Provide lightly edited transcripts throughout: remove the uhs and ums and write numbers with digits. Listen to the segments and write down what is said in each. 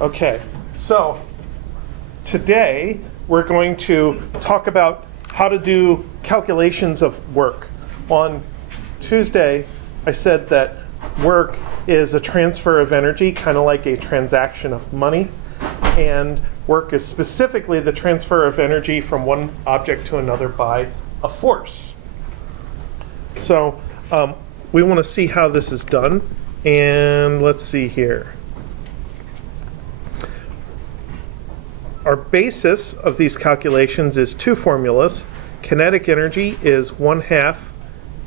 Okay, so today we're going to talk about how to do calculations of work. On Tuesday, I said that work is a transfer of energy, kind of like a transaction of money, and work is specifically the transfer of energy from one object to another by a force. So we want to see how this is done, and let's see here. Our basis of these calculations is two formulas. Kinetic energy is 1/2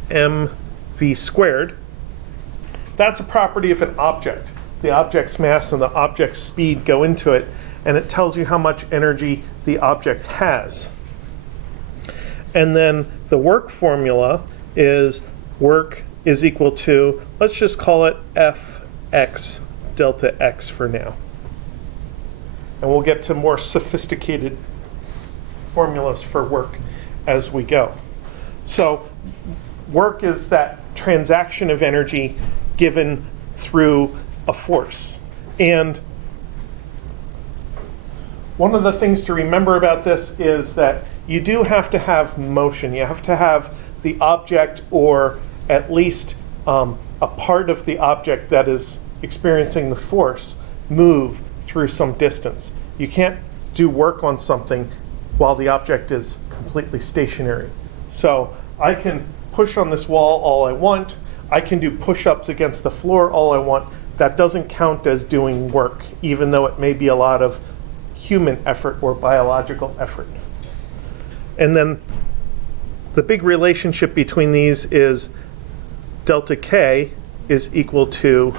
mv squared. That's a property of an object. The object's mass and the object's speed go into it, and it tells you how much energy the object has. And then the work formula is work is equal to, let's just call it Fx delta x for now. And we'll get to more sophisticated formulas for work as we go. So work is that transaction of energy given through a force. And one of the things to remember about this is that you do have to have motion. You have to have the object, or at least a part of the object that is experiencing the force, move through some distance. You can't do work on something while the object is completely stationary. So I can push on this wall all I want. I can do push-ups against the floor all I want. That doesn't count as doing work, even though it may be a lot of human effort or biological effort. And then the big relationship between these is delta K is equal to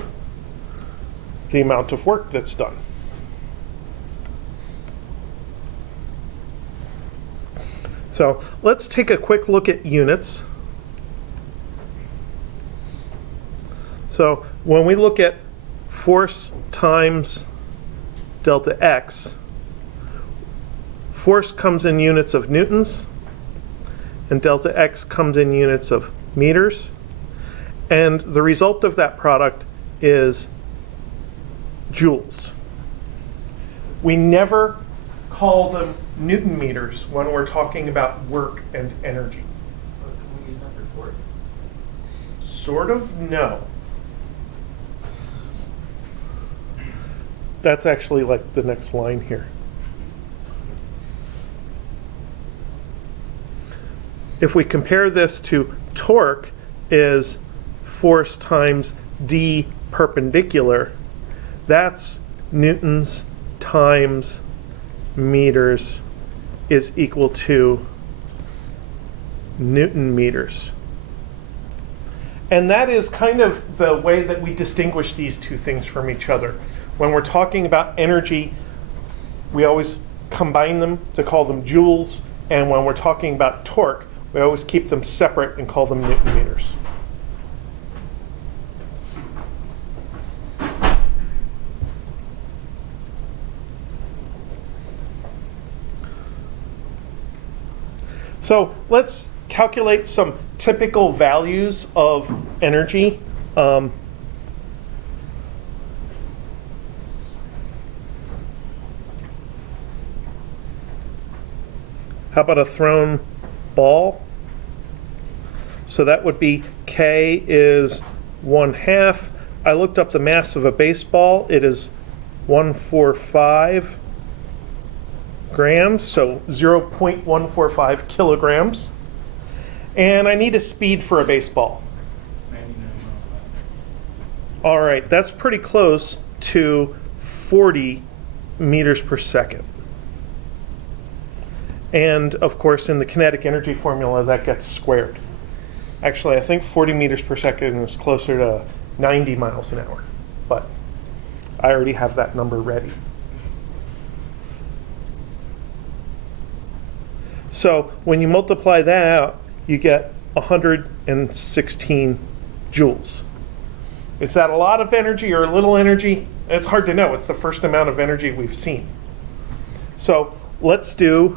the amount of work that's done. So let's take a quick look at units. So when we look at force times delta x, force comes in units of newtons, and delta x comes in units of meters. And the result of that product is joules. We never call them Newton meters when we're talking about work and energy. Can we use that for torque? Sort of, no. That's actually like the next line here. If we compare this to torque, is force times d perpendicular, that's newtons times meters is equal to Newton meters. And that is kind of the way that we distinguish these two things from each other. When we're talking about energy, we always combine them to call them joules, and when we're talking about torque, we always keep them separate and call them Newton meters. So let's calculate some typical values of energy. How about a thrown ball? So that would be K is 1/2. I looked up the mass of a baseball. It is 145 grams, so 0.145 kilograms. And I need a speed for a baseball. 99 miles. All right, that's pretty close to 40 meters per second. And of course, in the kinetic energy formula, that gets squared. Actually, I think 40 meters per second is closer to 90 miles an hour, but I already have that number ready. So when you multiply that out, you get 116 joules. Is that a lot of energy or a little energy? It's hard to know. It's the first amount of energy we've seen. So let's do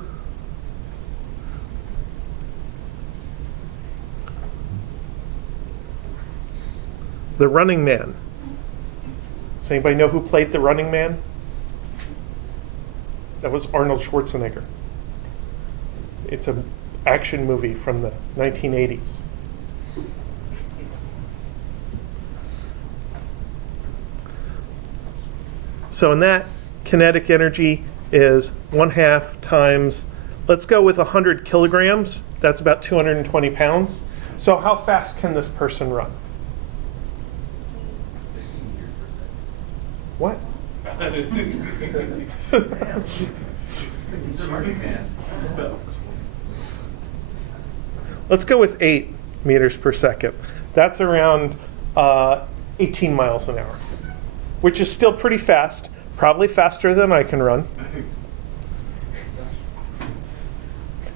The Running Man. Does anybody know who played The Running Man? That was Arnold Schwarzenegger. It's an action movie from the 1980s. So in that, kinetic energy is 1/2 times, let's go with 100 kilograms. That's about 220 pounds. So how fast can this person run? What? Let's go with 8 meters per second. That's around 18 miles an hour, which is still pretty fast, probably faster than I can run.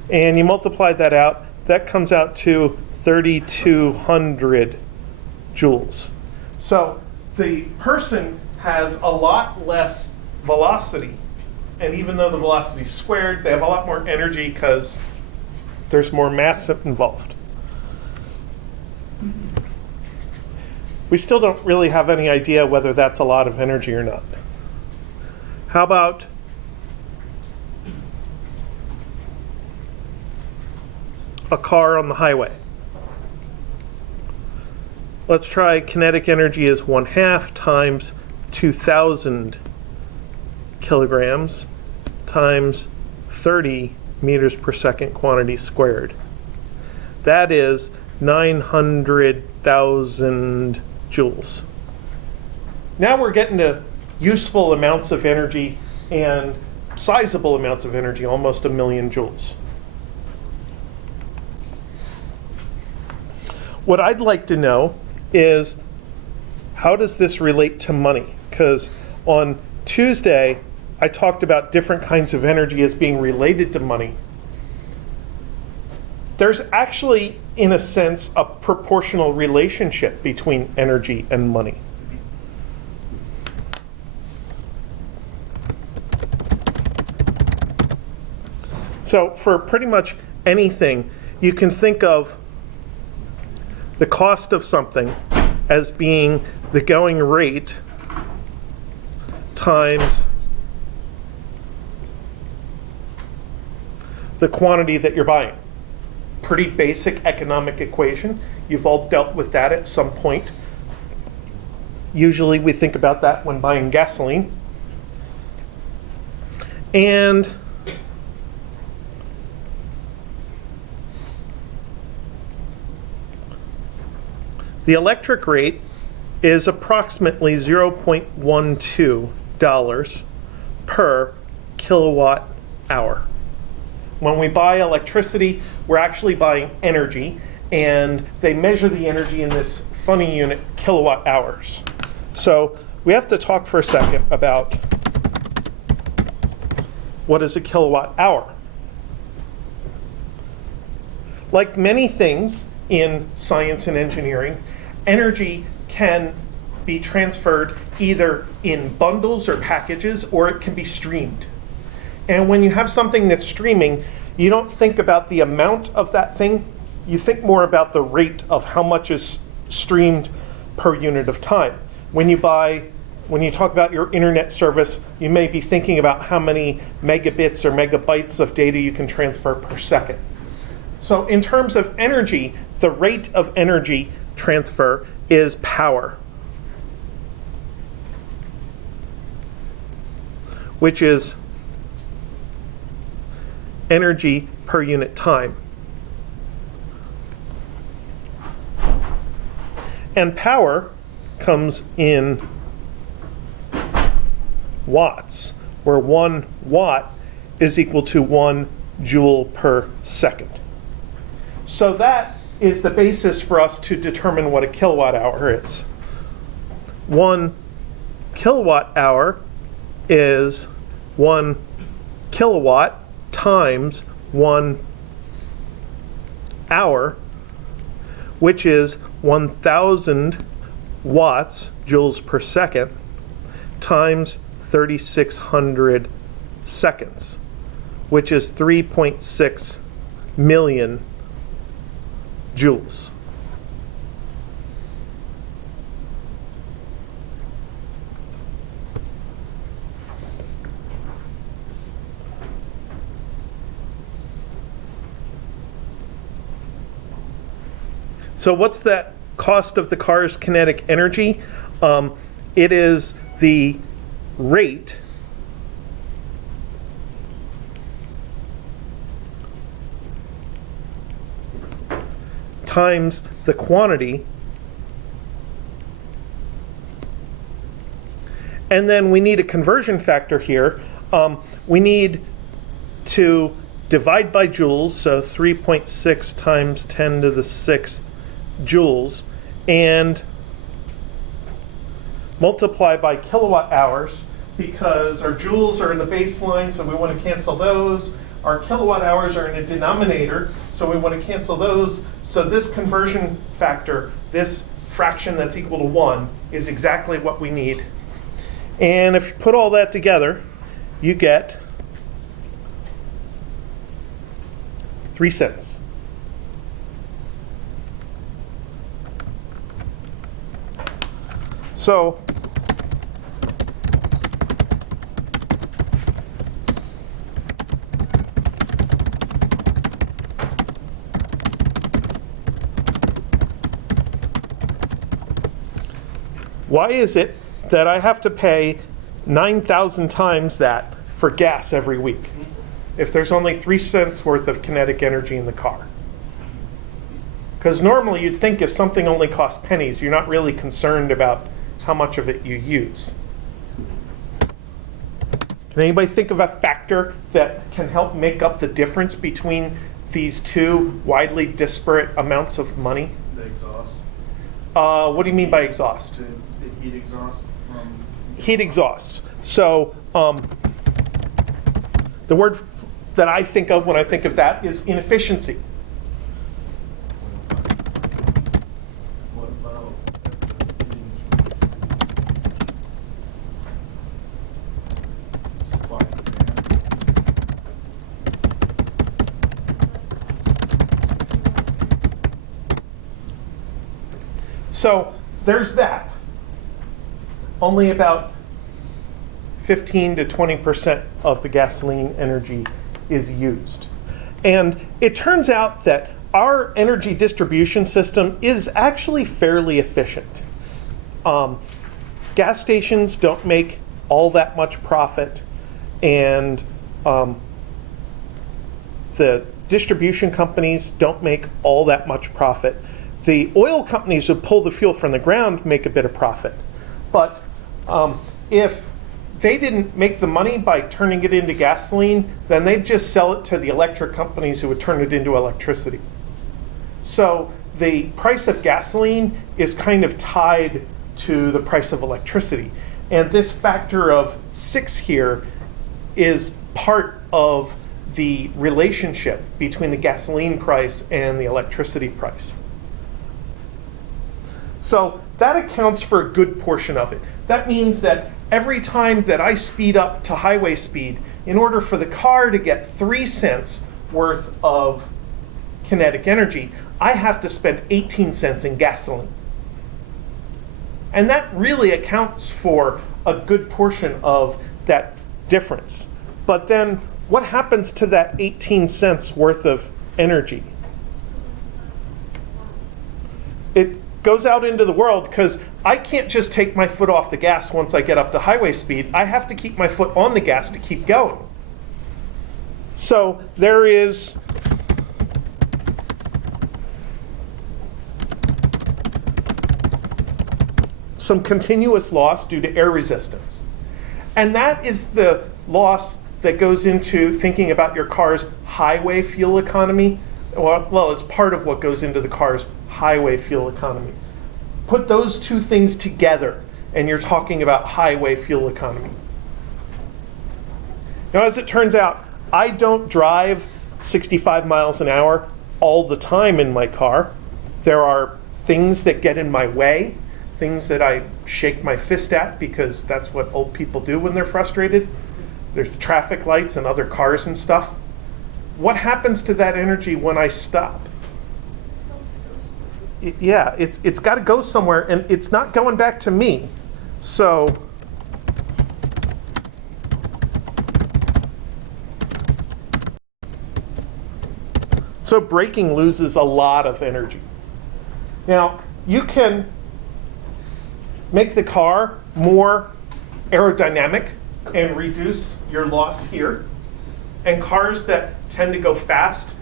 And you multiply that out, that comes out to 3,200 joules. So the person has a lot less velocity. And even though the velocity is squared, they have a lot more energy because there's more mass involved. We still don't really have any idea whether that's a lot of energy or not. How about a car on the highway? Let's try kinetic energy is 1/2 times 2,000 kilograms times 30 meters per second quantity squared. That is 900,000 joules. Now we're getting to useful amounts of energy and sizable amounts of energy, almost 1,000,000 joules. What I'd like to know is, how does this relate to money? Because on Tuesday, I talked about different kinds of energy as being related to money. There's actually, in a sense, a proportional relationship between energy and money. So for pretty much anything, you can think of the cost of something as being the going rate times the quantity that you're buying. Pretty basic economic equation. You've all dealt with that at some point. Usually we think about that when buying gasoline. And the electric rate is approximately $0.12 per kilowatt hour. When we buy electricity, we're actually buying energy, and they measure the energy in this funny unit, kilowatt hours. So we have to talk for a second about what is a kilowatt hour. Like many things in science and engineering, energy can be transferred either in bundles or packages, or it can be streamed. And when you have something that's streaming, you don't think about the amount of that thing. You think more about the rate of how much is streamed per unit of time. When you talk about your internet service, you may be thinking about how many megabits or megabytes of data you can transfer per second. So in terms of energy, the rate of energy transfer is power, which is energy per unit time. And power comes in watts, where 1 watt is equal to 1 joule per second. So that is the basis for us to determine what a kilowatt hour is. 1 kilowatt hour is 1 kilowatt times 1 hour, which is 1,000 watts, joules per second, times 3,600 seconds, which is 3.6 million joules. So what's that cost of the car's kinetic energy? It is the rate times the quantity, and then we need a conversion factor here. We need to divide by joules, so 3.6 times 10 to the 6th joules, and multiply by kilowatt hours, because our joules are in the baseline, so we want to cancel those. Our kilowatt hours are in a denominator, so we want to cancel those. So this conversion factor, this fraction that's equal to 1, is exactly what we need. And if you put all that together, you get 3 cents. So why is it that I have to pay 9,000 times that for gas every week if there's only 3 cents worth of kinetic energy in the car? Because normally you'd think if something only costs pennies, you're not really concerned about how much of it you use. Can anybody think of a factor that can help make up the difference between these two widely disparate amounts of money? The exhaust. What do you mean by exhaust? The heat exhaust from... Heat exhaust. So the word that I think of when I think of that is inefficiency. What about... supply and demand? So there's that. Only about 15 to 20% of the gasoline energy is used. And it turns out that our energy distribution system is actually fairly efficient. Gas stations don't make all that much profit, and the distribution companies don't make all that much profit. The oil companies who pull the fuel from the ground make a bit of profit. But if they didn't make the money by turning it into gasoline, then they'd just sell it to the electric companies who would turn it into electricity. So the price of gasoline is kind of tied to the price of electricity. And this factor of 6 here is part of the relationship between the gasoline price and the electricity price. So that accounts for a good portion of it. That means that every time that I speed up to highway speed, in order for the car to get 3 cents worth of kinetic energy, I have to spend 18 cents in gasoline. And that really accounts for a good portion of that difference. But then what happens to that 18 cents worth of energy? It goes out into the world, because I can't just take my foot off the gas once I get up to highway speed. I have to keep my foot on the gas to keep going. So there is some continuous loss due to air resistance. And that is the loss that goes into thinking about your car's highway fuel economy. Well, it's part of what goes into the car's highway fuel economy. Put those two things together, and you're talking about highway fuel economy. Now, as it turns out, I don't drive 65 miles an hour all the time in my car. There are things that get in my way, things that I shake my fist at, because that's what old people do when they're frustrated. There's traffic lights and other cars and stuff. What happens to that energy when I stop? Yeah, it's got to go somewhere, and it's not going back to me. So braking loses a lot of energy. Now, you can make the car more aerodynamic and reduce your loss here. And cars that tend to go fast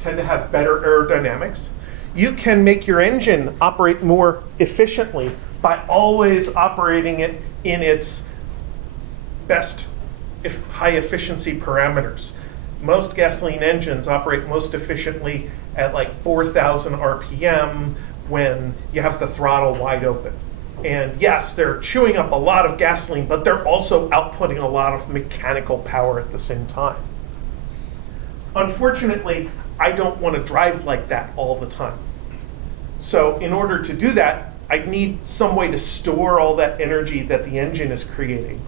tend to have better aerodynamics. You can make your engine operate more efficiently by always operating it in its best high efficiency parameters. Most gasoline engines operate most efficiently at like 4,000 RPM when you have the throttle wide open. And yes, they're chewing up a lot of gasoline, but they're also outputting a lot of mechanical power at the same time. Unfortunately, I don't want to drive like that all the time. So in order to do that, I need some way to store all that energy that the engine is creating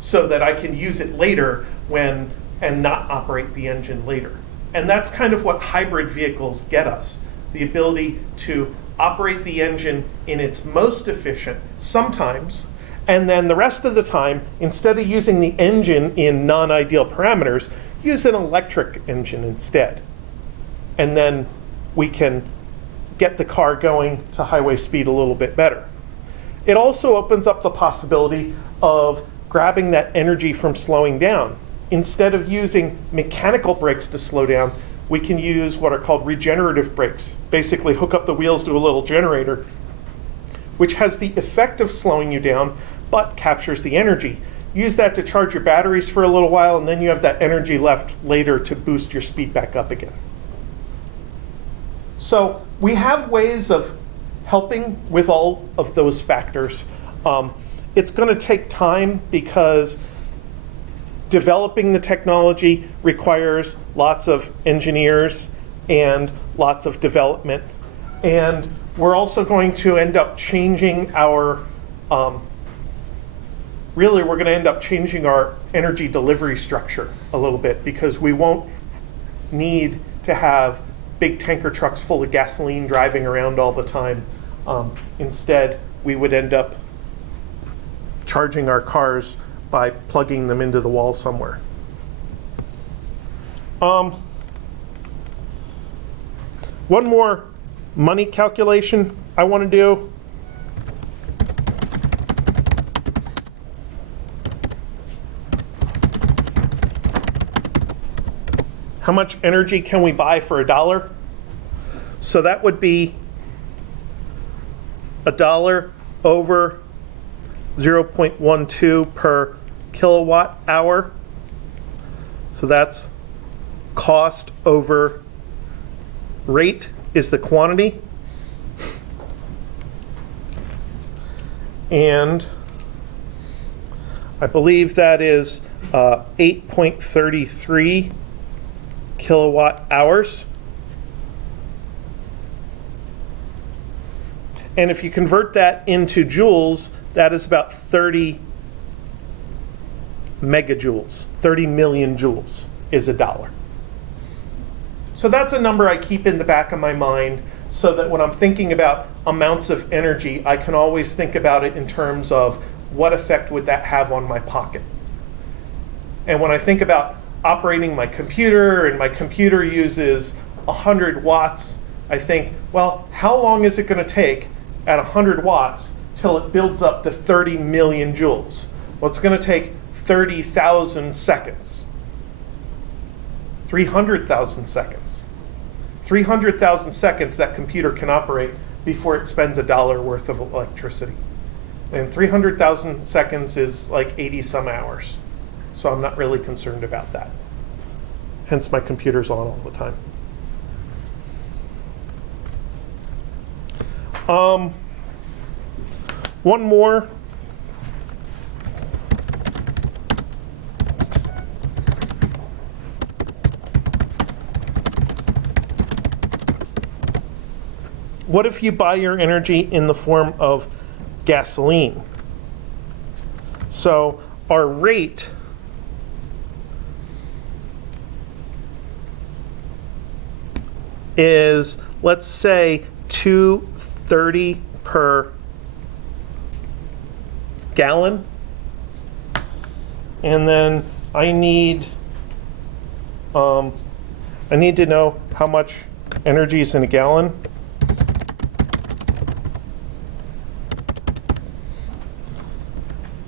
so that I can use it later and not operate the engine later. And that's kind of what hybrid vehicles get us, the ability to operate the engine in its most efficient sometimes, and then the rest of the time, instead of using the engine in non-ideal parameters, use an electric engine instead. And then we can get the car going to highway speed a little bit better. It also opens up the possibility of grabbing that energy from slowing down. Instead of using mechanical brakes to slow down, we can use what are called regenerative brakes. Basically hook up the wheels to a little generator, which has the effect of slowing you down, but captures the energy. Use that to charge your batteries for a little while, and then you have that energy left later to boost your speed back up again. So we have ways of helping with all of those factors. It's going to take time because developing the technology requires lots of engineers and lots of development. And we're also going to end up changing our, we're going to end up changing our energy delivery structure a little bit because we won't need to have big tanker trucks full of gasoline driving around all the time. Instead, we would end up charging our cars by plugging them into the wall somewhere. One more money calculation I want to do. How much energy can we buy for $1? So that would be $1 over 0.12 per kilowatt hour. So that's cost over rate is the quantity. And I believe that is 8.33 kilowatt hours. And if you convert that into joules, that is about 30 megajoules. 30 million joules is $1. So that's a number I keep in the back of my mind so that when I'm thinking about amounts of energy, I can always think about it in terms of what effect would that have on my pocket. And when I think about operating my computer and my computer uses 100 watts, I think, well, how long is it going to take at 100 watts till it builds up to 30 million joules? Well, it's going to take 30,000 seconds. 300,000 seconds. 300,000 seconds that computer can operate before it spends $1 worth of electricity. And 300,000 seconds is like 80 some hours. So I'm not really concerned about that. Hence my computer's on all the time. One more. What if you buy your energy in the form of gasoline? So our rate is, let's say, $2.30 per gallon. And then I need to know how much energy is in a gallon.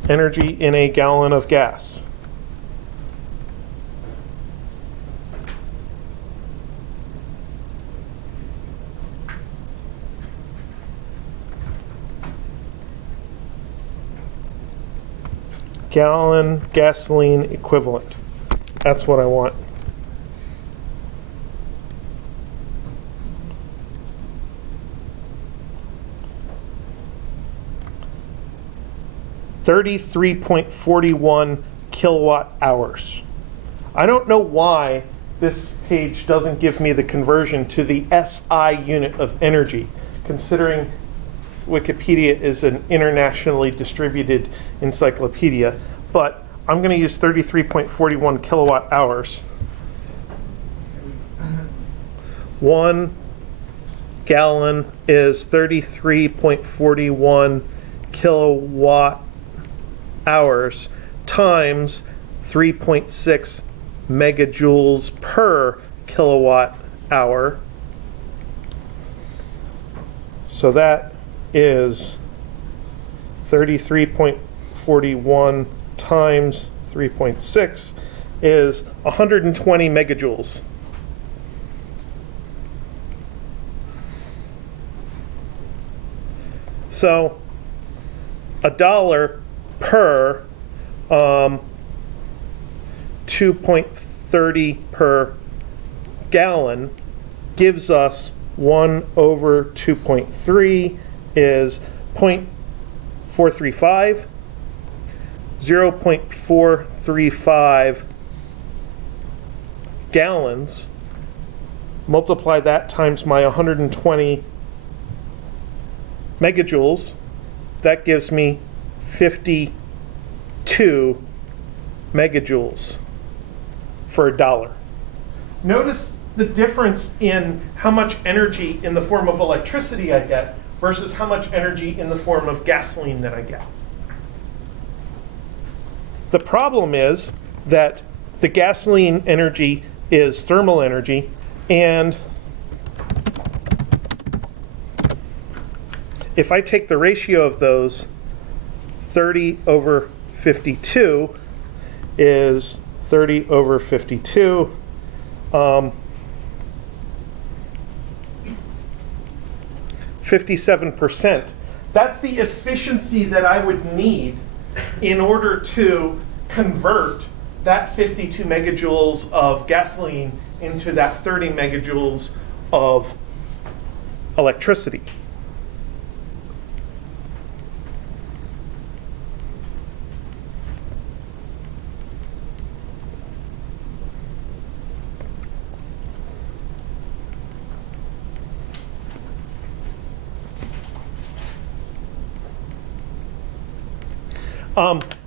energy in a gallon of gas. Gallon gasoline equivalent. That's what I want. $33.41 kilowatt hours. I don't know why this page doesn't give me the conversion to the SI unit of energy, considering Wikipedia is an internationally distributed encyclopedia, but I'm going to use 33.41 kilowatt hours. 1 gallon is 33.41 kilowatt hours times 3.6 megajoules per kilowatt hour. So that is 33.41 times 3.6 is 120 megajoules. So $1 per 2.30 per gallon gives us 1 over 2.3 is 0.435. 0.435 gallons. Multiply that times my 120 megajoules. That gives me 52 megajoules for $1. Notice the difference in how much energy in the form of electricity I get versus how much energy in the form of gasoline that I get. The problem is that the gasoline energy is thermal energy, and if I take the ratio of those, 30 over 52 is 30 over 52. 57%. That's the efficiency that I would need in order to convert that 52 megajoules of gasoline into that 30 megajoules of electricity.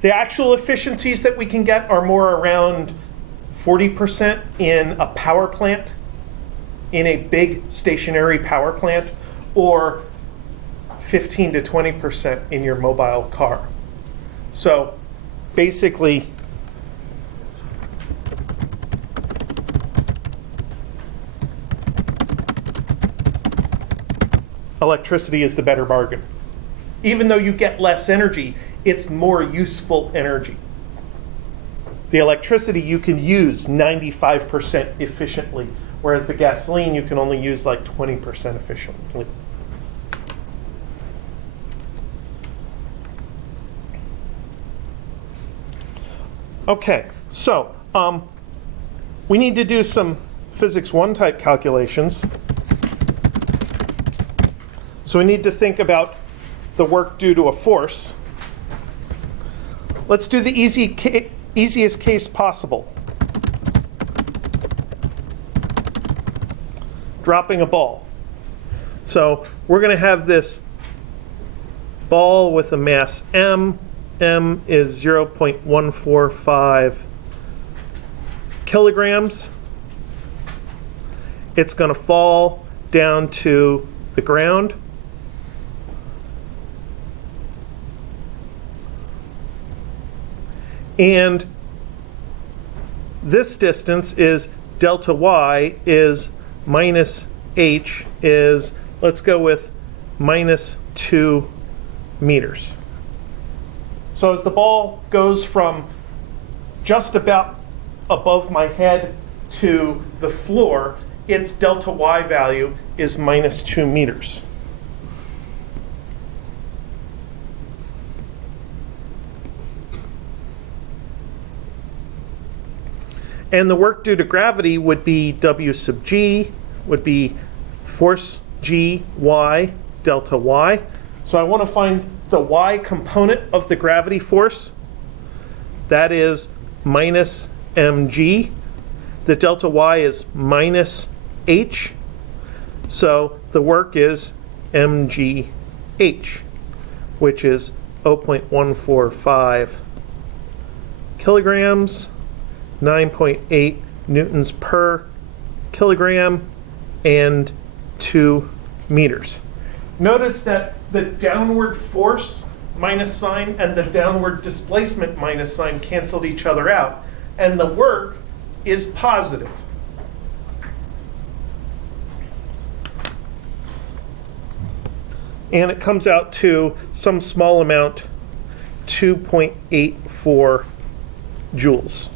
The actual efficiencies that we can get are more around 40% in a power plant, in a big stationary power plant, or 15 to 20% in your mobile car. So basically, electricity is the better bargain. Even though you get less energy, it's more useful energy. The electricity you can use 95% efficiently, whereas the gasoline you can only use like 20% efficiently. Okay, so we need to do some physics 1 type calculations. So we need to think about the work due to a force. Let's do the easiest case possible. Dropping a ball. So we're going to have this ball with a mass m. M is 0.145 kilograms. It's going to fall down to the ground. And this distance is delta y is minus h is, let's go with minus 2 meters. So as the ball goes from just about above my head to the floor, its delta y value is minus 2 meters. And the work due to gravity would be W sub g, would be force G, Y, delta Y. So I want to find the Y component of the gravity force. That is minus mg. The delta Y is minus h. So the work is mgh, which is 0.145 kilograms, 9.8 newtons per kilogram, and 2 meters. Notice that the downward force minus sign and the downward displacement minus sign canceled each other out, and the work is positive. And it comes out to some small amount, 2.84 joules.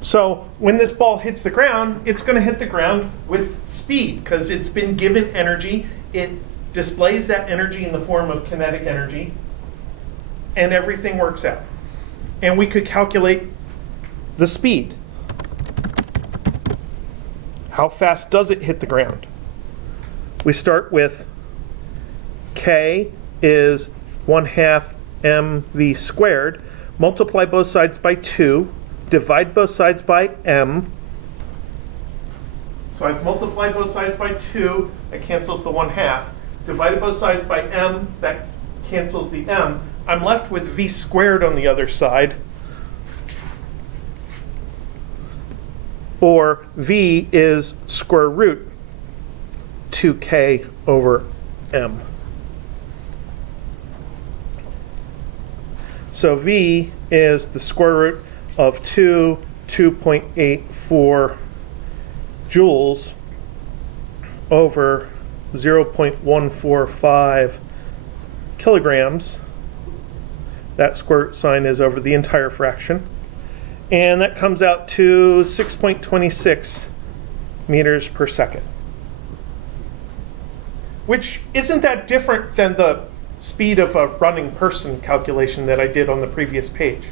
So when this ball hits the ground, it's going to hit the ground with speed because it's been given energy. It displays that energy in the form of kinetic energy, and everything works out. And we could calculate the speed. How fast does it hit the ground? We start with K is 1/2 mv squared. Multiply both sides by 2. Divide both sides by m. So I've multiplied both sides by 2, that cancels the 1/2. Divided both sides by m, that cancels the m. I'm left with v squared on the other side. Or v is square root 2k over m. So v is the square root of 2.84 joules over 0.145 kilograms. That square root sign is over the entire fraction. And that comes out to 6.26 meters per second. Which isn't that different than the speed of a running person calculation that I did on the previous page.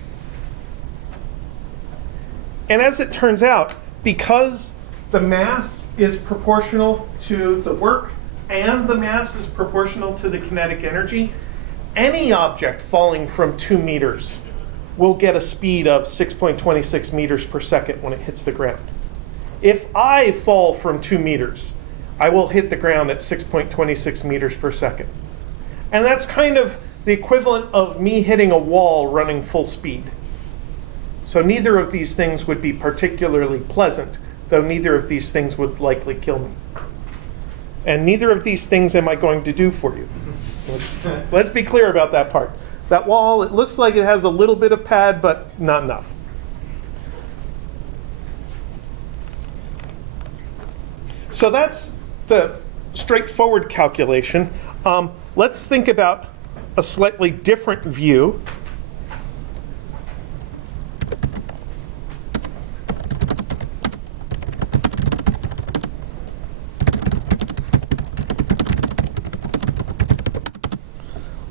And as it turns out, because the mass is proportional to the work and the mass is proportional to the kinetic energy, any object falling from 2 meters will get a speed of 6.26 meters per second when it hits the ground. If I fall from 2 meters, I will hit the ground at 6.26 meters per second. And that's kind of the equivalent of me hitting a wall running full speed. So neither of these things would be particularly pleasant, though neither of these things would likely kill me. And neither of these things am I going to do for you. Let's be clear about that part. That wall, it looks like it has a little bit of pad, but not enough. So that's the straightforward calculation. Let's think about a slightly different view.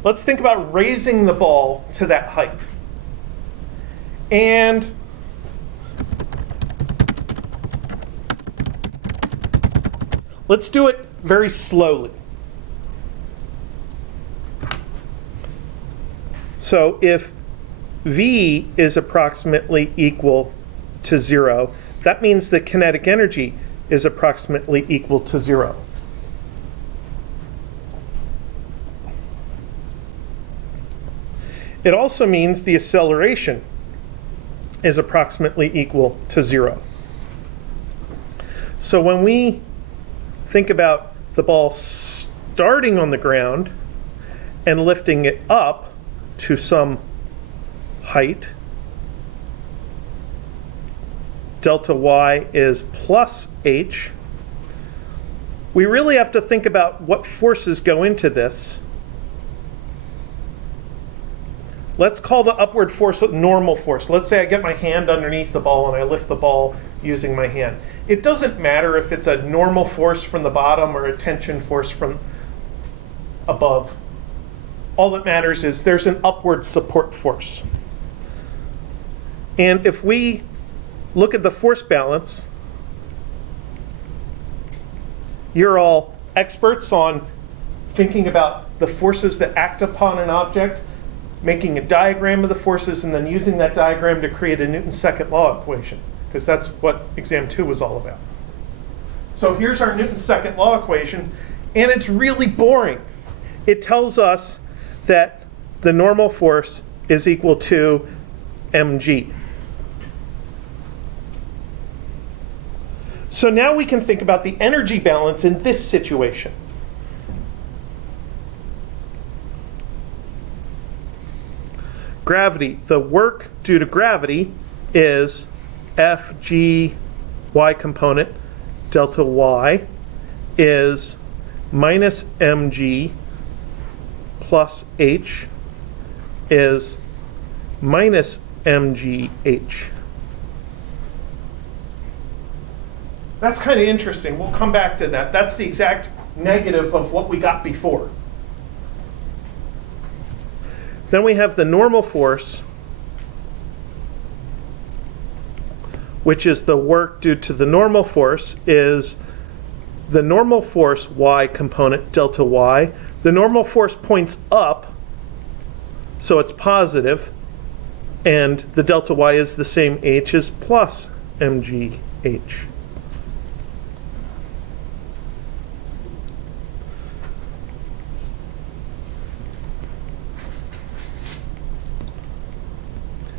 Let's think about raising the ball to that height. And let's do it very slowly. So if V is approximately equal to 0, that means the kinetic energy is approximately equal to 0. It also means the acceleration is approximately equal to 0. So when we think about the ball starting on the ground and lifting it up to some height, delta y is plus h. We really have to think about what forces go into this. Let's call the upward force a normal force. Let's say I get my hand underneath the ball and I lift the ball using my hand. It doesn't matter if it's a normal force from the bottom or a tension force from above. All that matters is there's an upward support force. And if we look at the force balance, you're all experts on thinking about the forces that act upon an object, making a diagram of the forces, and then using that diagram to create a Newton's second law equation, because that's what exam 2 was all about. So here's our Newton's second law equation, and it's really boring. It tells us that the normal force is equal to mg. So now we can think about the energy balance in this situation. Gravity, the work due to gravity is Fg y component delta y is minus mg plus h is minus mgh. That's kind of interesting. We'll come back to that. That's the exact negative of what we got before. Then we have the normal force, which is the work due to the normal force, is the normal force y component delta y. The normal force points up, so it's positive, and the delta y is the same h as plus mgh.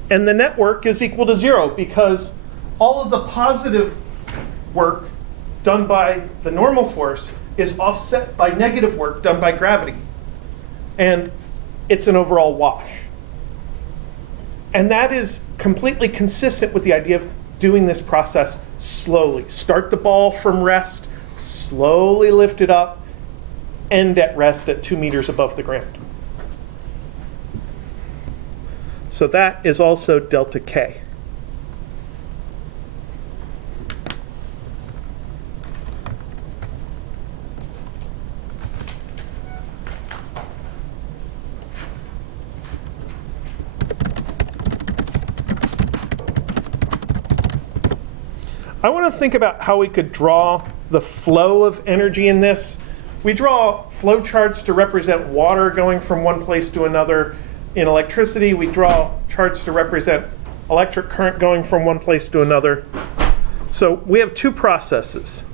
And the net work is equal to 0 because all of the positive work done by the normal force is offset by negative work done by gravity. And it's an overall wash. And that is completely consistent with the idea of doing this process slowly. Start the ball from rest, slowly lift it up, end at rest at 2 meters above the ground. So that is also delta K. I want to think about how we could draw the flow of energy in this. We draw flow charts to represent water going from one place to another. In electricity, we draw charts to represent electric current going from one place to another. So we have two processes.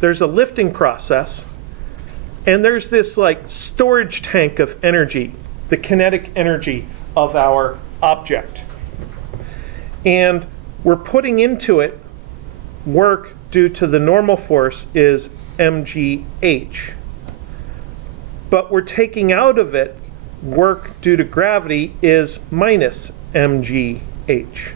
There's a lifting process, and there's this like storage tank of energy, the kinetic energy of our object. And we're putting into it work due to the normal force is mgh. But we're taking out of it work due to gravity is minus mgh.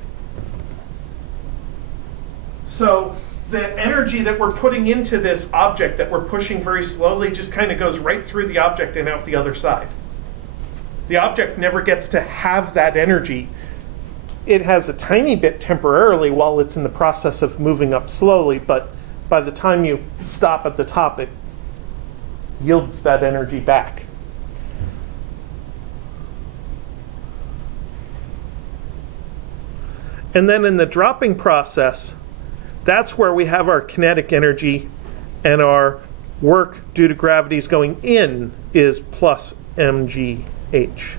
So the energy that we're putting into this object that we're pushing very slowly just kind of goes right through the object and out the other side. The object never gets to have that energy. It has a tiny bit temporarily while it's in the process of moving up slowly, but by the time you stop at the top, it yields that energy back. And then in the dropping process, that's where we have our kinetic energy, and our work due to gravity is going in is plus mgh.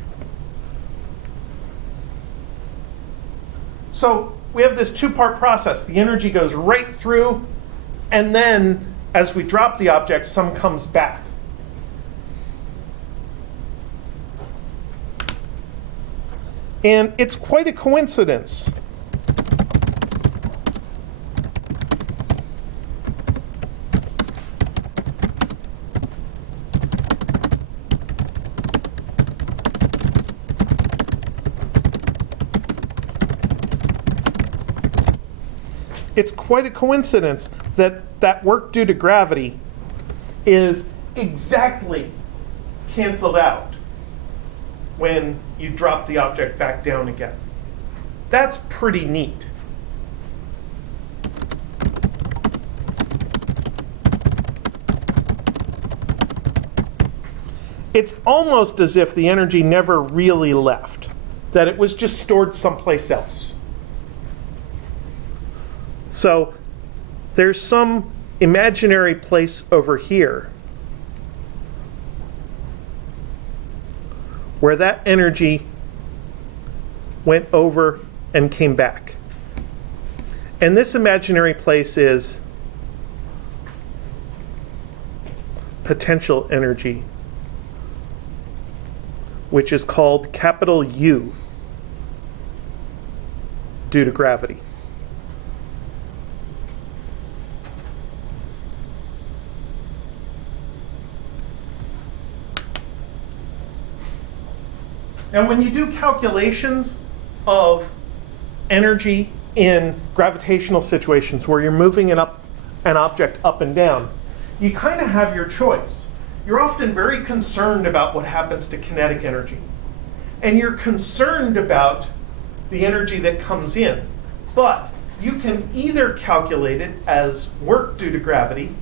So we have this two-part process. The energy goes right through, and then as we drop the object, some comes back. And it's quite a coincidence it's quite a coincidence that that work due to gravity is exactly canceled out when you drop the object back down again. That's pretty neat. It's almost as if the energy never really left, that it was just stored someplace else. So there's some imaginary place over here where that energy went over and came back. And this imaginary place is potential energy, which is called capital U due to gravity. Now, when you do calculations of energy in gravitational situations where you're moving an object up and down, you kind of have your choice. You're often very concerned about what happens to kinetic energy. And you're concerned about the energy that comes in. But you can either calculate it as work due to gravity,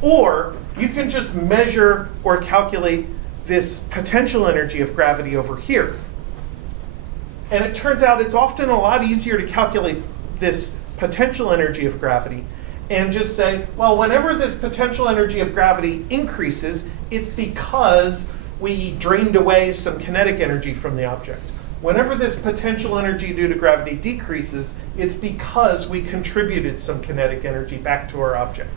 or you can just measure or calculate this potential energy of gravity over here. And it turns out it's often a lot easier to calculate this potential energy of gravity and just say, well, whenever this potential energy of gravity increases, it's because we drained away some kinetic energy from the object. Whenever this potential energy due to gravity decreases, it's because we contributed some kinetic energy back to our object.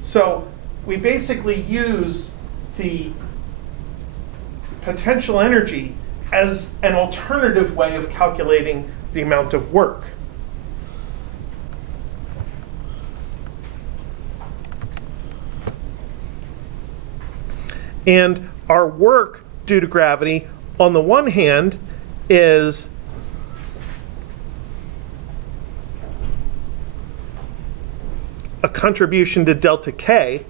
So we basically use the potential energy as an alternative way of calculating the amount of work. And our work due to gravity, on the one hand, is a contribution to delta K,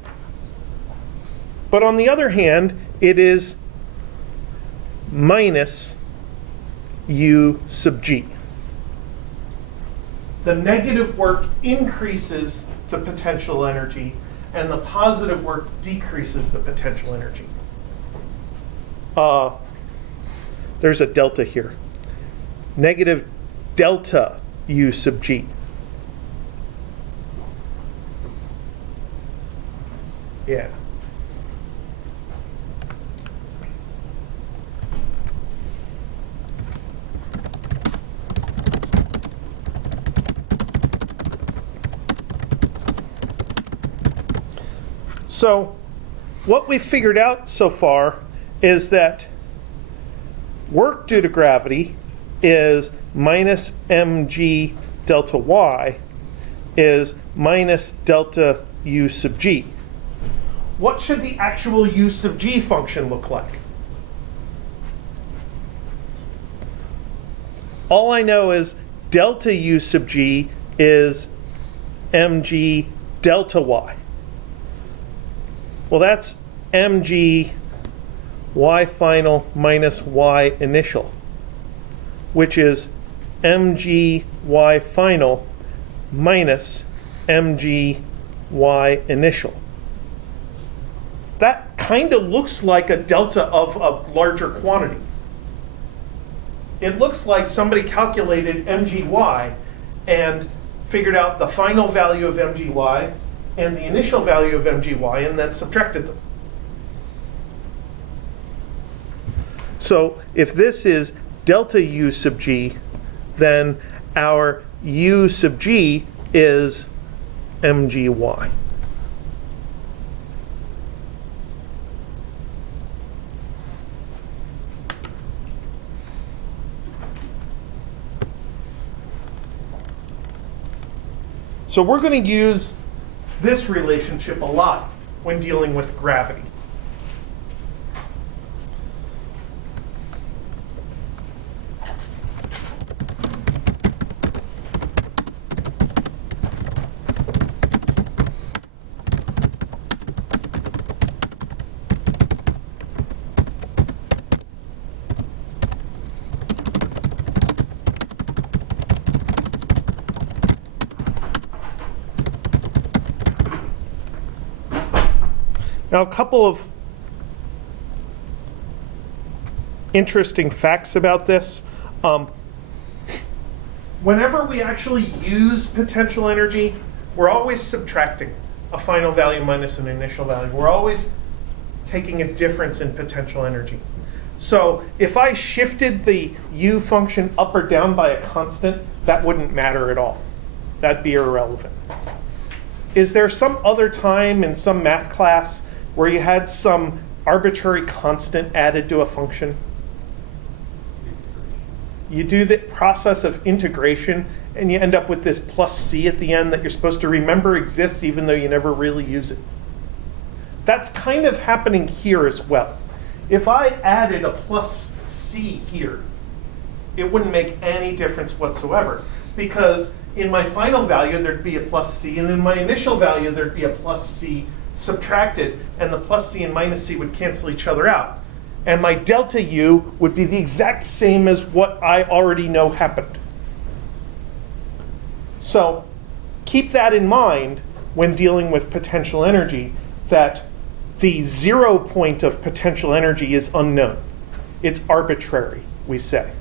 but on the other hand, it is minus U sub G. The negative work increases the potential energy, and the positive work decreases the potential energy. There's a delta here. Negative delta U sub G. Yeah. So what we've figured out so far is that work due to gravity is minus mg delta y is minus delta u sub g. What should the actual u sub g function look like? All I know is delta u sub g is mg delta y. Well, that's mg y final minus y initial, which is mg y final minus mg y initial. That kind of looks like a delta of a larger quantity. It looks like somebody calculated mgy and figured out the final value of mgy and the initial value of mgy and then subtracted them. So if this is delta u sub g, then our u sub g is mgy. So we're going to use this relationship a lot when dealing with gravity. Now, a couple of interesting facts about this. Whenever we actually use potential energy, we're always subtracting a final value minus an initial value. We're always taking a difference in potential energy. So if I shifted the U function up or down by a constant, that wouldn't matter at all. That'd be irrelevant. Is there some other time in some math class where you had some arbitrary constant added to a function? You do the process of integration and you end up with this plus c at the end that you're supposed to remember exists even though you never really use it. That's kind of happening here as well. If I added a plus c here, it wouldn't make any difference whatsoever, because in my final value there'd be a plus c, and in my initial value there'd be a plus c subtracted, and the plus c and minus c would cancel each other out. And my delta u would be the exact same as what I already know happened. So keep that in mind when dealing with potential energy, that the 0 point of potential energy is unknown. It's arbitrary, we say.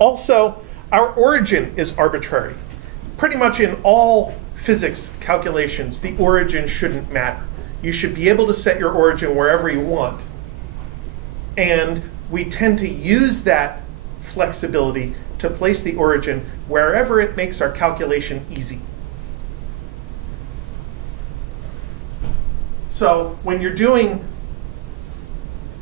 Also, our origin is arbitrary. Pretty much in all physics calculations, the origin shouldn't matter. You should be able to set your origin wherever you want. And we tend to use that flexibility to place the origin wherever it makes our calculation easy. So when you're doing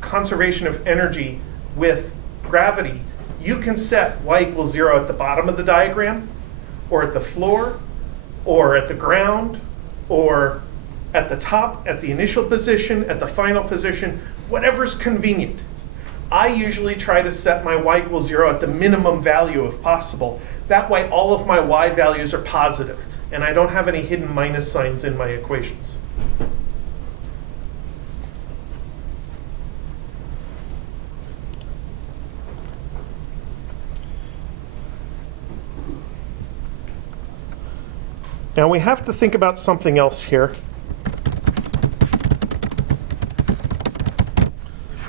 conservation of energy with gravity, you can set y equals 0 at the bottom of the diagram, or at the floor, or at the ground, or at the top, at the initial position, at the final position, whatever's convenient. I usually try to set my y equals 0 at the minimum value if possible. That way all of my y values are positive, and I don't have any hidden minus signs in my equations. Now we have to think about something else here.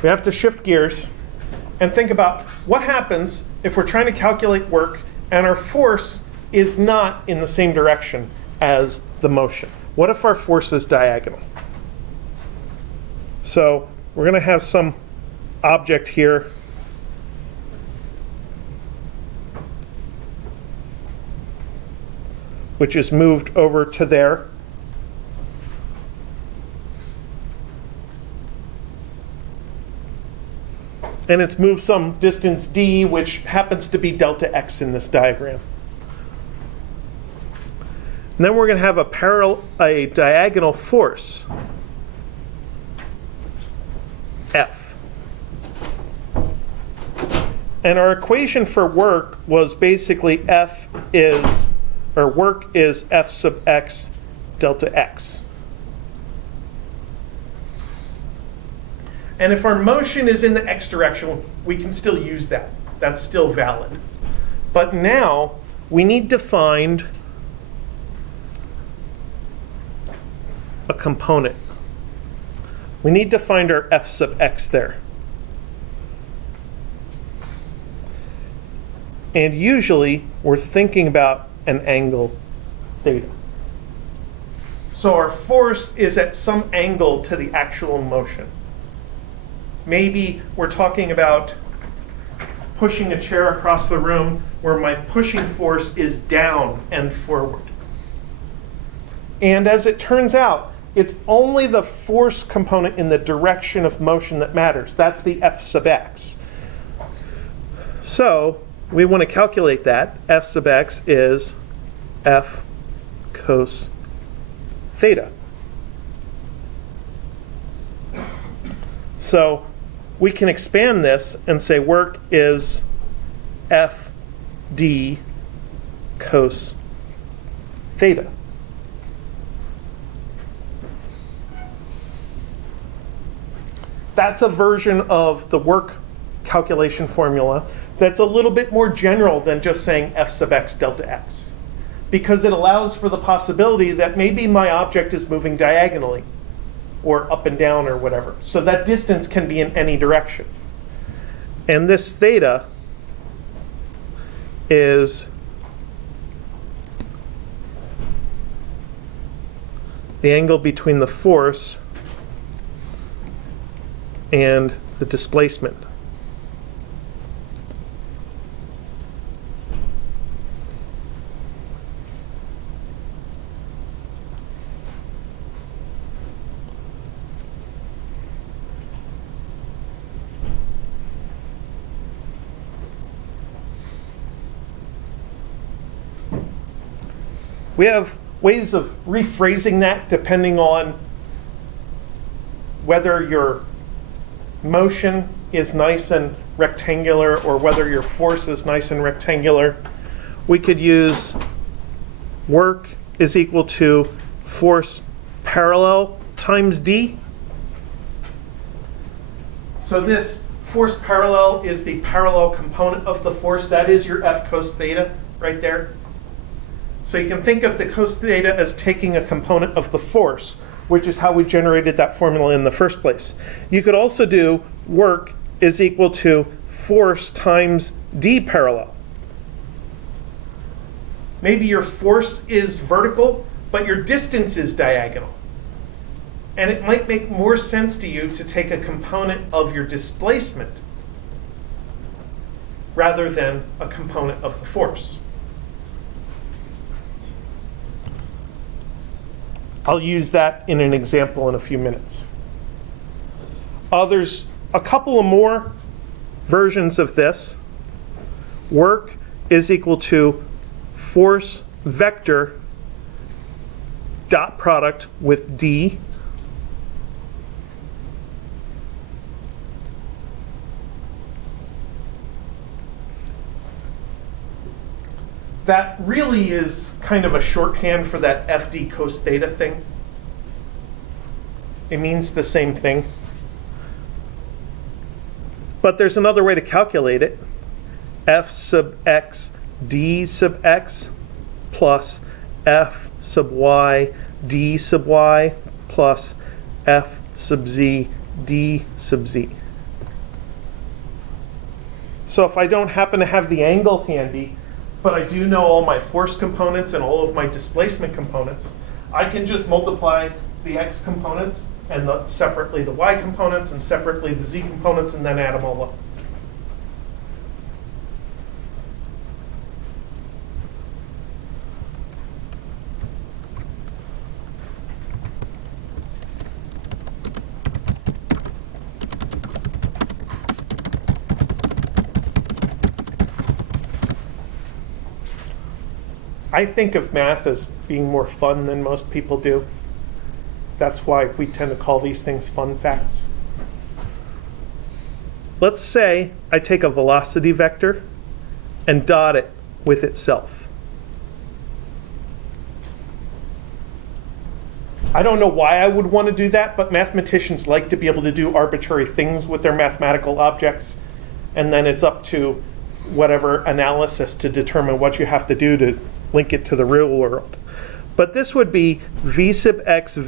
We have to shift gears and think about what happens if we're trying to calculate work and our force is not in the same direction as the motion. What if our force is diagonal? So we're going to have some object here. Which is moved over to there. And it's moved some distance d, which happens to be delta x in this diagram. And then we're going to have a diagonal force, F. And our equation for work was basically work is F sub x delta x. And if our motion is in the x direction, we can still use that. That's still valid. But now we need to find a component. We need to find our F sub x there. And usually we're thinking about an angle theta. So our force is at some angle to the actual motion. Maybe we're talking about pushing a chair across the room where my pushing force is down and forward. And as it turns out, it's only the force component in the direction of motion that matters. That's the F sub x. So we want to calculate that. F sub x is F cos theta. So we can expand this and say work is F d cos theta. That's a version of the work calculation formula that's a little bit more general than just saying f sub x delta x, because it allows for the possibility that maybe my object is moving diagonally or up and down or whatever. So that distance can be in any direction. And this theta is the angle between the force and the displacement. We have ways of rephrasing that depending on whether your motion is nice and rectangular or whether your force is nice and rectangular. We could use work is equal to force parallel times d. So this force parallel is the parallel component of the force. That is your F cos theta right there. So you can think of the cos theta as taking a component of the force, which is how we generated that formula in the first place. You could also do work is equal to force times d parallel. Maybe your force is vertical, but your distance is diagonal. And it might make more sense to you to take a component of your displacement rather than a component of the force. I'll use that in an example in a few minutes. There's a couple of more versions of this. Work is equal to force vector dot product with d. That really is kind of a shorthand for that FD cos theta thing. It means the same thing. But there's another way to calculate it. F sub x d sub x plus F sub y d sub y plus F sub z d sub z. So if I don't happen to have the angle handy, but I do know all my force components and all of my displacement components, I can just multiply the x components and separately the y components and separately the z components and then add them all up. I think of math as being more fun than most people do. That's why we tend to call these things fun facts. Let's say I take a velocity vector and dot it with itself. I don't know why I would want to do that, but mathematicians like to be able to do arbitrary things with their mathematical objects, and then it's up to whatever analysis to determine what you have to do to link it to the real world. But this would be v sub x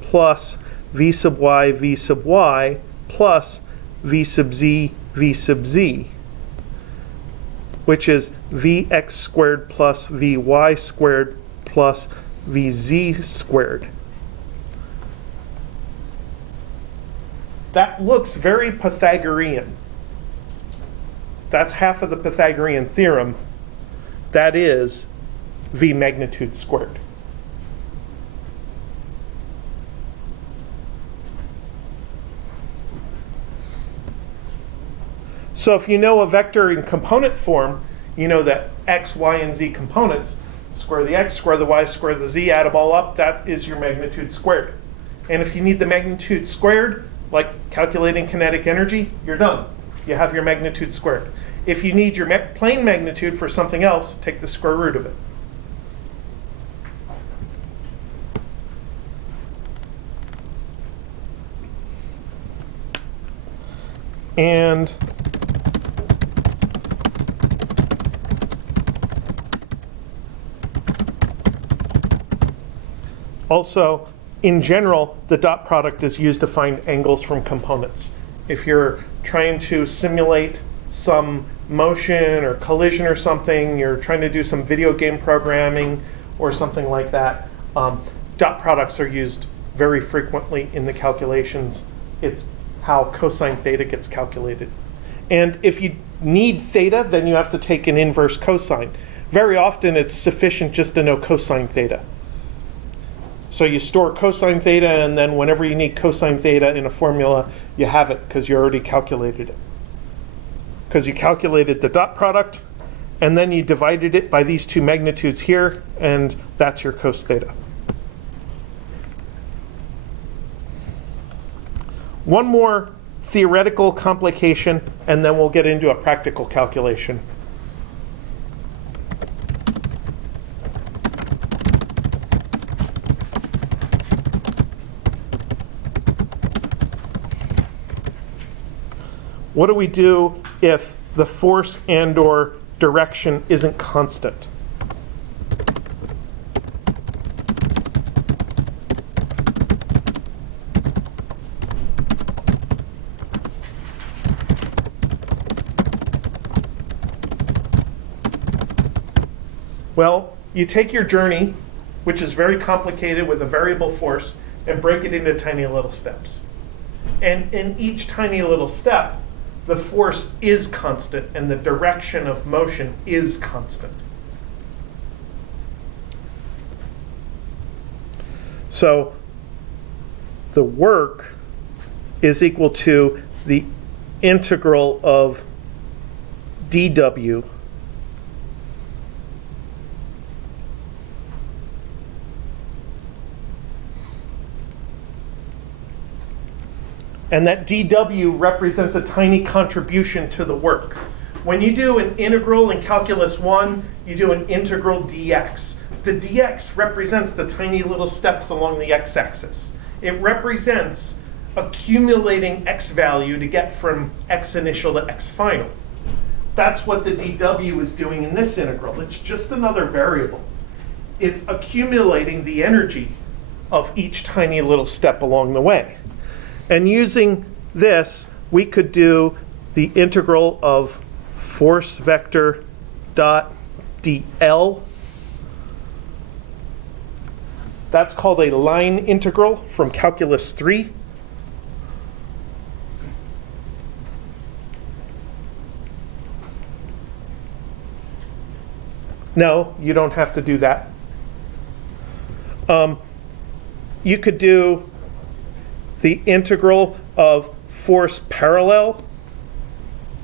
plus v sub y plus v sub z, which is vx squared plus vy squared plus vz squared. That looks very Pythagorean. That's half of the Pythagorean theorem. That is v magnitude squared. So if you know a vector in component form, you know that x, y, and z components, square the x, square the y, square the z, add them all up, that is your magnitude squared. And if you need the magnitude squared, like calculating kinetic energy, you're done. You have your magnitude squared. If you need your plane magnitude for something else, take the square root of it. And also, in general, the dot product is used to find angles from components. If you're trying to simulate some motion or collision or something, you're trying to do some video game programming or something like that, dot products are used very frequently in the calculations. It's how cosine theta gets calculated. And if you need theta, then you have to take an inverse cosine. Very often it's sufficient just to know cosine theta. So you store cosine theta, and then whenever you need cosine theta in a formula, you have it because you already calculated it. Because you calculated the dot product, and then you divided it by these two magnitudes here, and that's your cos theta. One more theoretical complication, and then we'll get into a practical calculation. What do we do if the force and/or direction isn't constant? Well, you take your journey, which is very complicated with a variable force, and break it into tiny little steps. And in each tiny little step, the force is constant and the direction of motion is constant. So the work is equal to the integral of dw and that dw represents a tiny contribution to the work. When you do an integral in Calculus 1, you do an integral dx. The dx represents the tiny little steps along the x-axis. It represents accumulating x value to get from x initial to x final. That's what the dw is doing in this integral. It's just another variable. It's accumulating the energy of each tiny little step along the way. And using this, we could do the integral of force vector dot dl. That's called a line integral from Calculus 3. No, you don't have to do that. You could do the integral of force parallel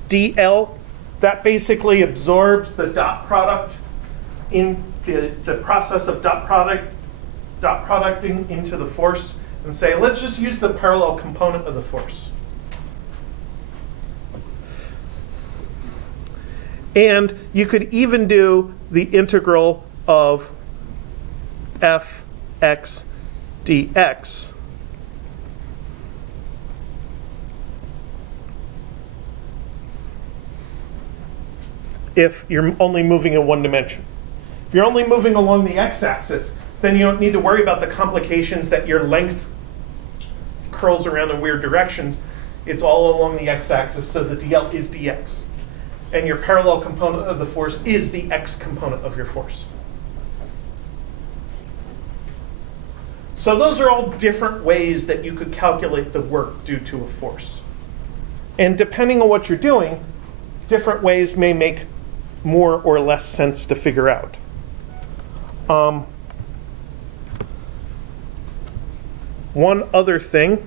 dl. That basically absorbs the dot product in the process of dot producting into the force, and say, let's just use the parallel component of the force. And you could even do the integral of fx dx. If you're only moving in one dimension. If you're only moving along the x-axis, then you don't need to worry about the complications that your length curls around in weird directions. It's all along the x-axis, so the dl is dx. And your parallel component of the force is the x component of your force. So those are all different ways that you could calculate the work due to a force. And depending on what you're doing, different ways may make more or less sense to figure out. One other thing.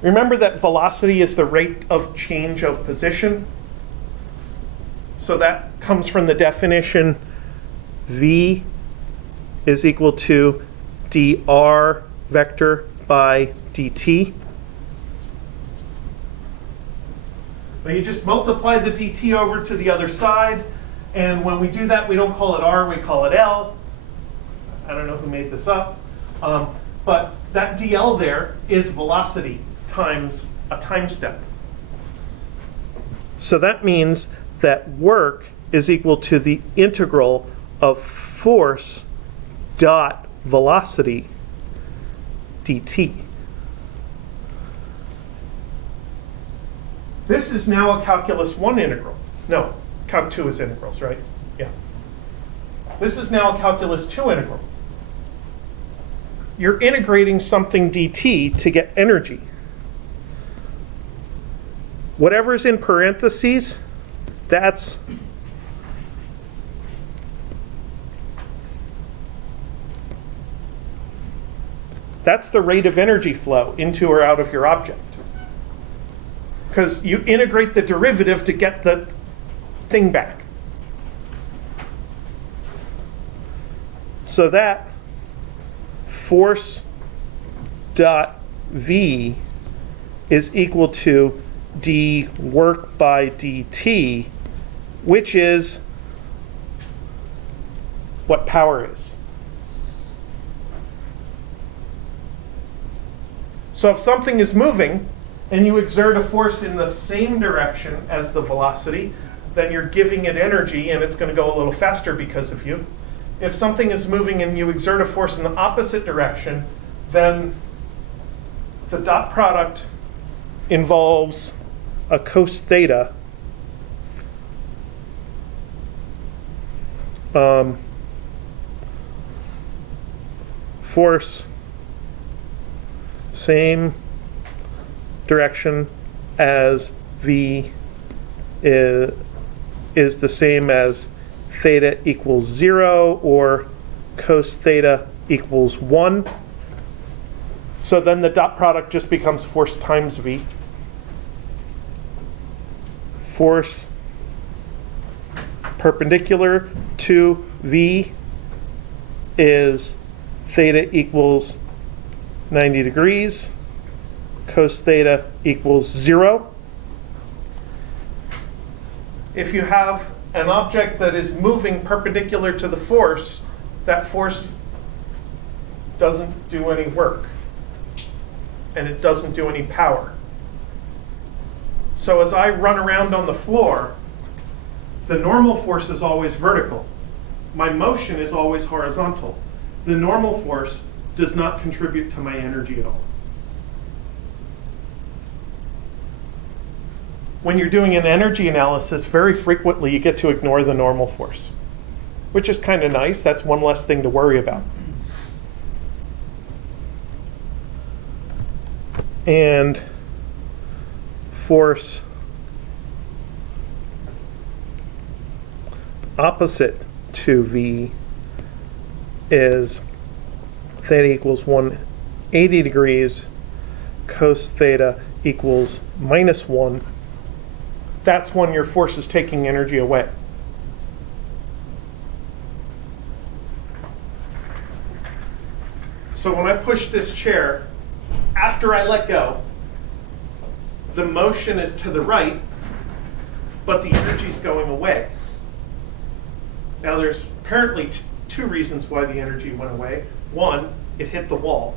Remember that velocity is the rate of change of position. So that comes from the definition v is equal to dr vector by dt. Well, you just multiply the dt over to the other side, And when we do that, we don't call it R, we call it L. I don't know who made this up. But that dl there is velocity times a time step. So that means that work is equal to the integral of force dot velocity dt. This is now a calculus 1 integral. No, calc 2 is integrals, right? Yeah. This is now a calculus 2 integral. You're integrating something dt to get energy. Whatever's in parentheses, that's the rate of energy flow into or out of your object. Because you integrate the derivative to get the thing back. So that force dot V is equal to d work by dt, which is what power is. So if something is moving and you exert a force in the same direction as the velocity, then you're giving it energy and it's going to go a little faster because of you. If something is moving and you exert a force in the opposite direction, then the dot product involves a cos theta force, same direction as V is the same as theta equals 0 or cos theta equals 1. So then the dot product just becomes force times V. Force perpendicular to V is theta equals 90 degrees. Cos theta equals 0. If you have an object that is moving perpendicular to the force, that force doesn't do any work. And it doesn't do any power. So as I run around on the floor, the normal force is always vertical. My motion is always horizontal. The normal force does not contribute to my energy at all. When you're doing an energy analysis, very frequently you get to ignore the normal force, which is kind of nice. That's one less thing to worry about. And force opposite to V is theta equals 180 degrees, cos theta equals minus 1. That's when your force is taking energy away. So when I push this chair, after I let go, the motion is to the right, but the energy is going away. Now there's apparently two reasons why the energy went away. One, it hit the wall.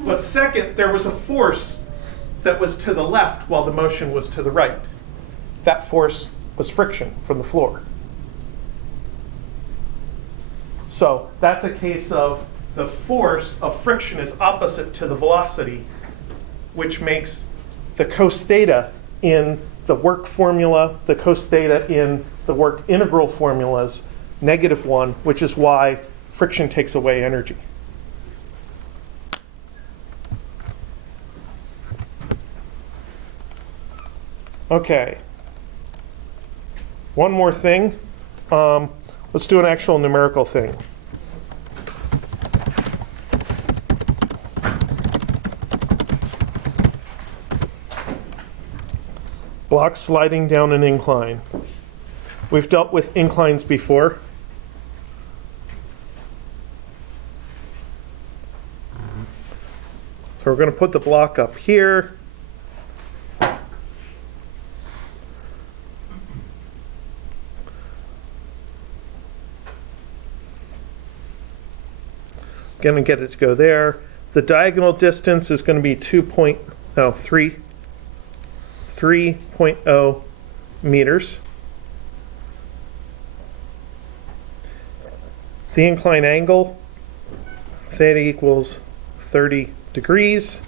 But second, there was a force that was to the left while the motion was to the right. That force was friction from the floor. So that's a case of the force of friction is opposite to the velocity, which makes the cos theta in the work formula, the cos theta in the work integral formulas, -1, which is why friction takes away energy. Okay. One more thing. Let's do an actual numerical thing. Block sliding down an incline. We've dealt with inclines before. So we're going to put the block up here. going to get it to go there. The diagonal distance is going to be 3.0 meters. The incline angle, theta equals 30 degrees.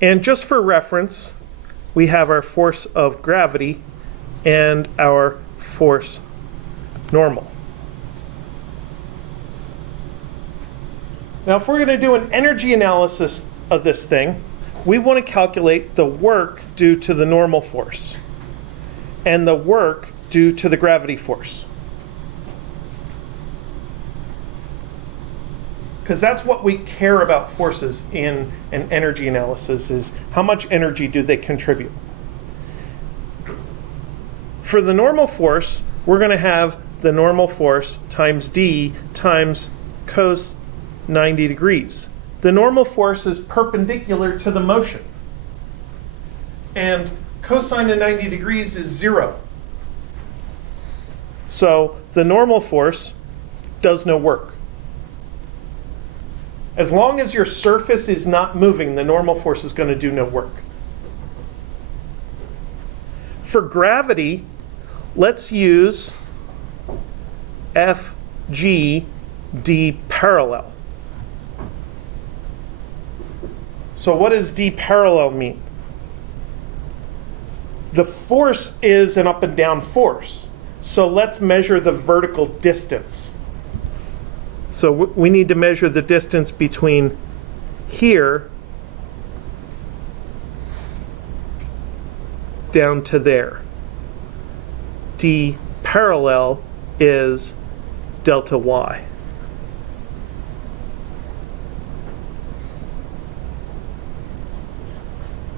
And just for reference, we have our force of gravity and our force normal. Now, if we're going to do an energy analysis of this thing, we want to calculate the work due to the normal force and the work due to the gravity force. Because that's what we care about forces in an energy analysis, is how much energy do they contribute. For the normal force, we're going to have the normal force times d times cos 90 degrees. The normal force is perpendicular to the motion. And cosine of 90 degrees is 0. So the normal force does no work. As long as your surface is not moving, the normal force is going to do no work. For gravity, let's use FG d parallel. So what does d parallel mean? The force is an up and down force. So let's measure the vertical distance. So we need to measure the distance between here down to there. D parallel is delta y.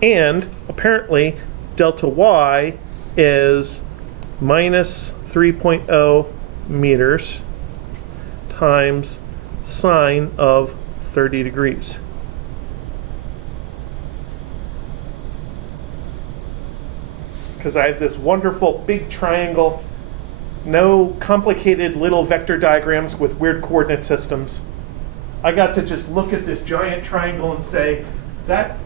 And apparently delta y is minus 3.0 meters times sine of 30 degrees. Because I have this wonderful big triangle, no complicated little vector diagrams with weird coordinate systems. I got to just look at this giant triangle and say, that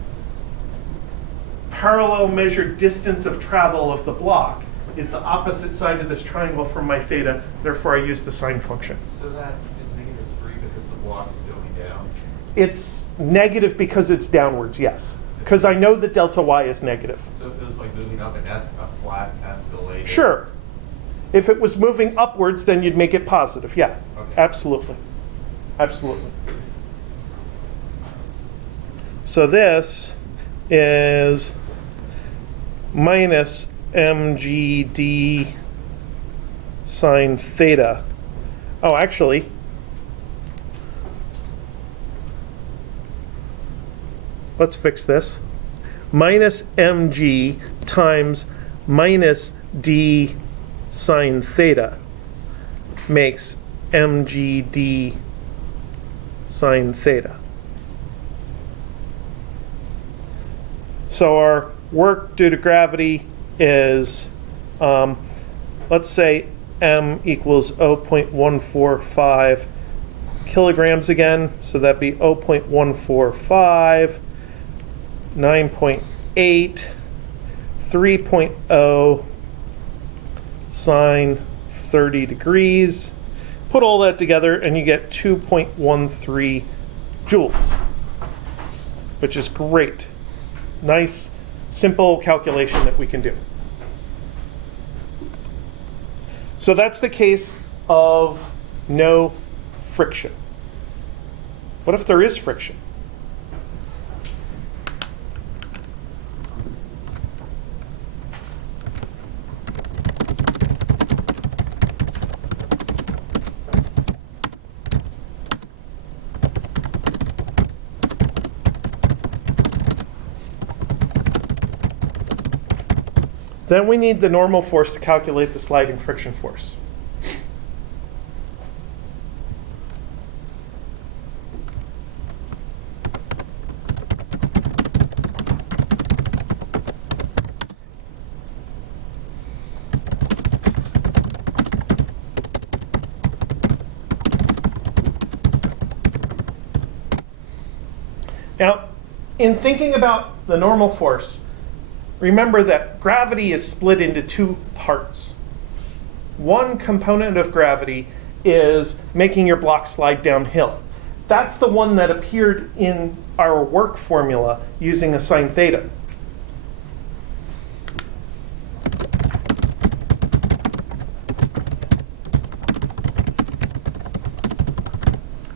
parallel measured distance of travel of the block is the opposite side of this triangle from my theta, therefore I use the sine function. So that is -3 because the block is going down? It's negative because it's downwards, yes. Because I know that delta y is negative. So if it was like moving up a flat escalator? Sure. If it was moving upwards, then you'd make it positive, yeah. Okay. Absolutely. Absolutely. So this is minus mgd sine theta. Oh, actually, let's fix this. Minus mg times minus d sine theta makes mgd sine theta. So our work due to gravity is, let's say m equals 0.145 kilograms again. So that'd be 0.145, 9.8, 3.0 sine 30 degrees. Put all that together and you get 2.13 joules, which is great. Nice, simple calculation that we can do. So that's the case of no friction. What if there is friction? Then we need the normal force to calculate the sliding friction force. Now, in thinking about the normal force, remember that gravity is split into two parts. One component of gravity is making your block slide downhill. That's the one that appeared in our work formula using a sine theta.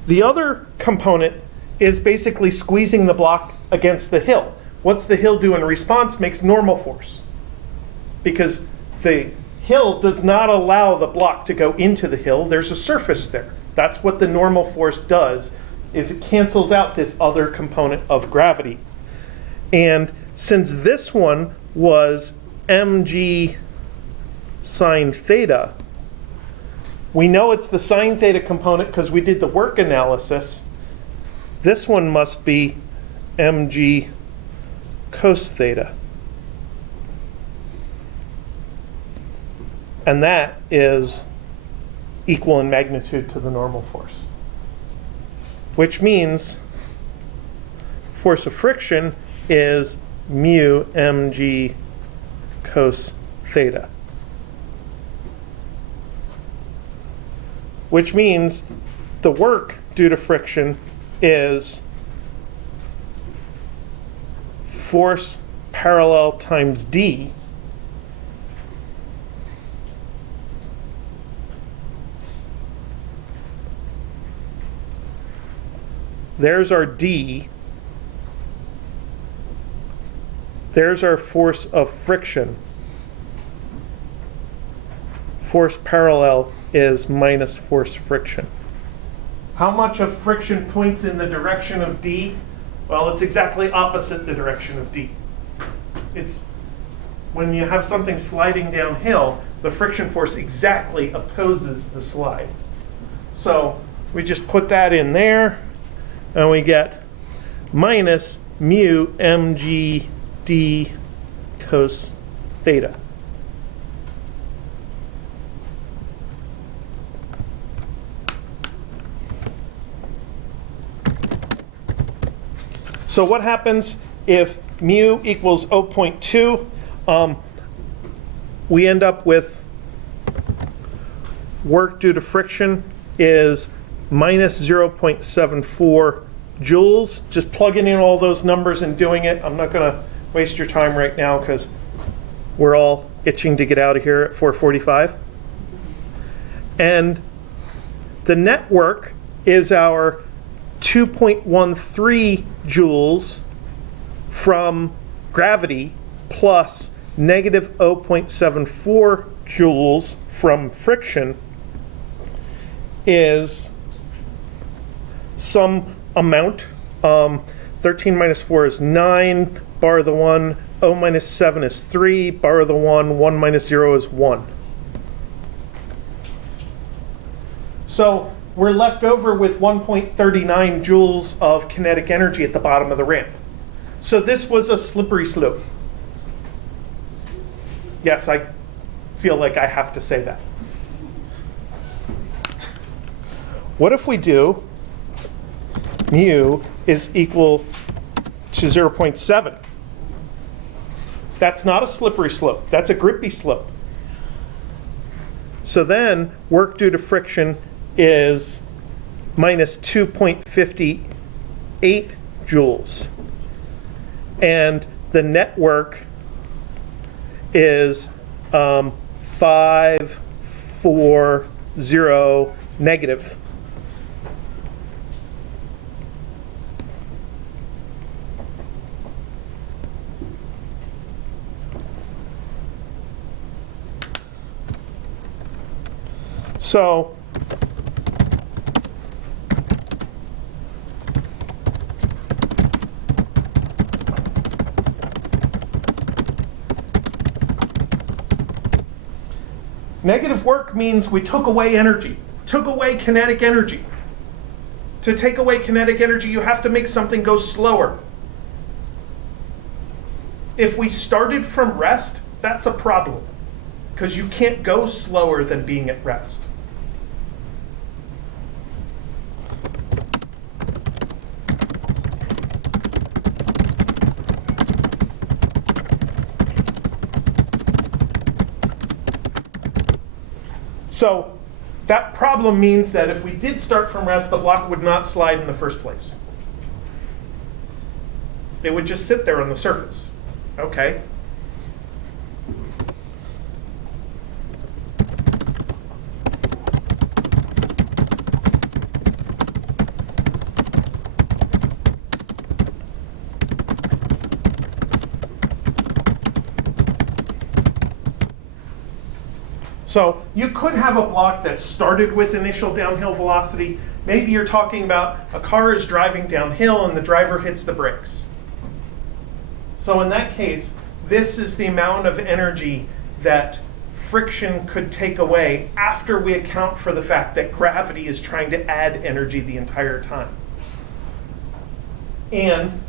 The other component is basically squeezing the block against the hill. What's the hill do in response? Makes normal force. Because the hill does not allow the block to go into the hill. There's a surface there. That's what the normal force does, is it cancels out this other component of gravity. And since this one was mg sine theta, we know it's the sine theta component because we did the work analysis. This one must be mg cos theta. And that is equal in magnitude to the normal force. Which means force of friction is mu mg cos theta. Which means the work due to friction is force parallel times d there's our d, there's our force of friction. Force parallel is minus force friction. How much of friction points in the direction of d? Well, it's exactly opposite the direction of d. It's when you have something sliding downhill, the friction force exactly opposes the slide. So we just put that in there, and we get minus mu mg d cos theta. So what happens if mu equals 0.2? We end up with work due to friction is minus 0.74 joules. Just plugging in all those numbers and doing it. I'm not going to waste your time right now because we're all itching to get out of here at 4:45. And the net work is our 2.13 joules from gravity plus negative 0.74 joules from friction is some amount. 13 minus 4 is 9, bar the 1, 0 minus 7 is 3, bar the 1, 1 minus 0 is 1. So we're left over with 1.39 joules of kinetic energy at the bottom of the ramp. So this was a slippery slope. Yes, I feel like I have to say that. What if we do mu is equal to 0.7? That's not a slippery slope. That's a grippy slope. So then work due to friction is minus 2.58 joules. And the net work is 540 negative. So negative work means we took away energy, took away kinetic energy. To take away kinetic energy, you have to make something go slower. If we started from rest, that's a problem, because you can't go slower than being at rest. So that problem means that if we did start from rest, the block would not slide in the first place. It would just sit there on the surface. Okay. So you could have a block that started with initial downhill velocity. Maybe you're talking about a car is driving downhill and the driver hits the brakes. So in that case, this is the amount of energy that friction could take away after we account for the fact that gravity is trying to add energy the entire time. And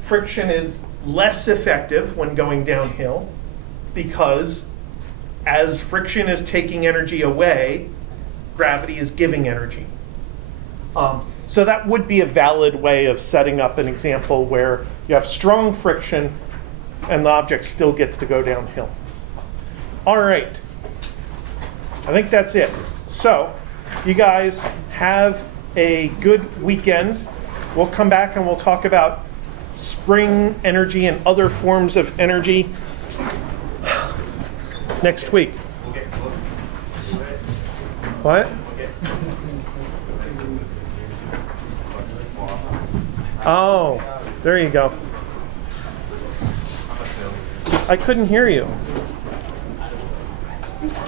friction is less effective when going downhill because as friction is taking energy away, gravity is giving energy. So that would be a valid way of setting up an example where you have strong friction and the object still gets to go downhill. All right, I think that's it. So you guys have a good weekend. We'll come back and we'll talk about spring energy and other forms of energy next week. What? Oh, there you go. I couldn't hear you.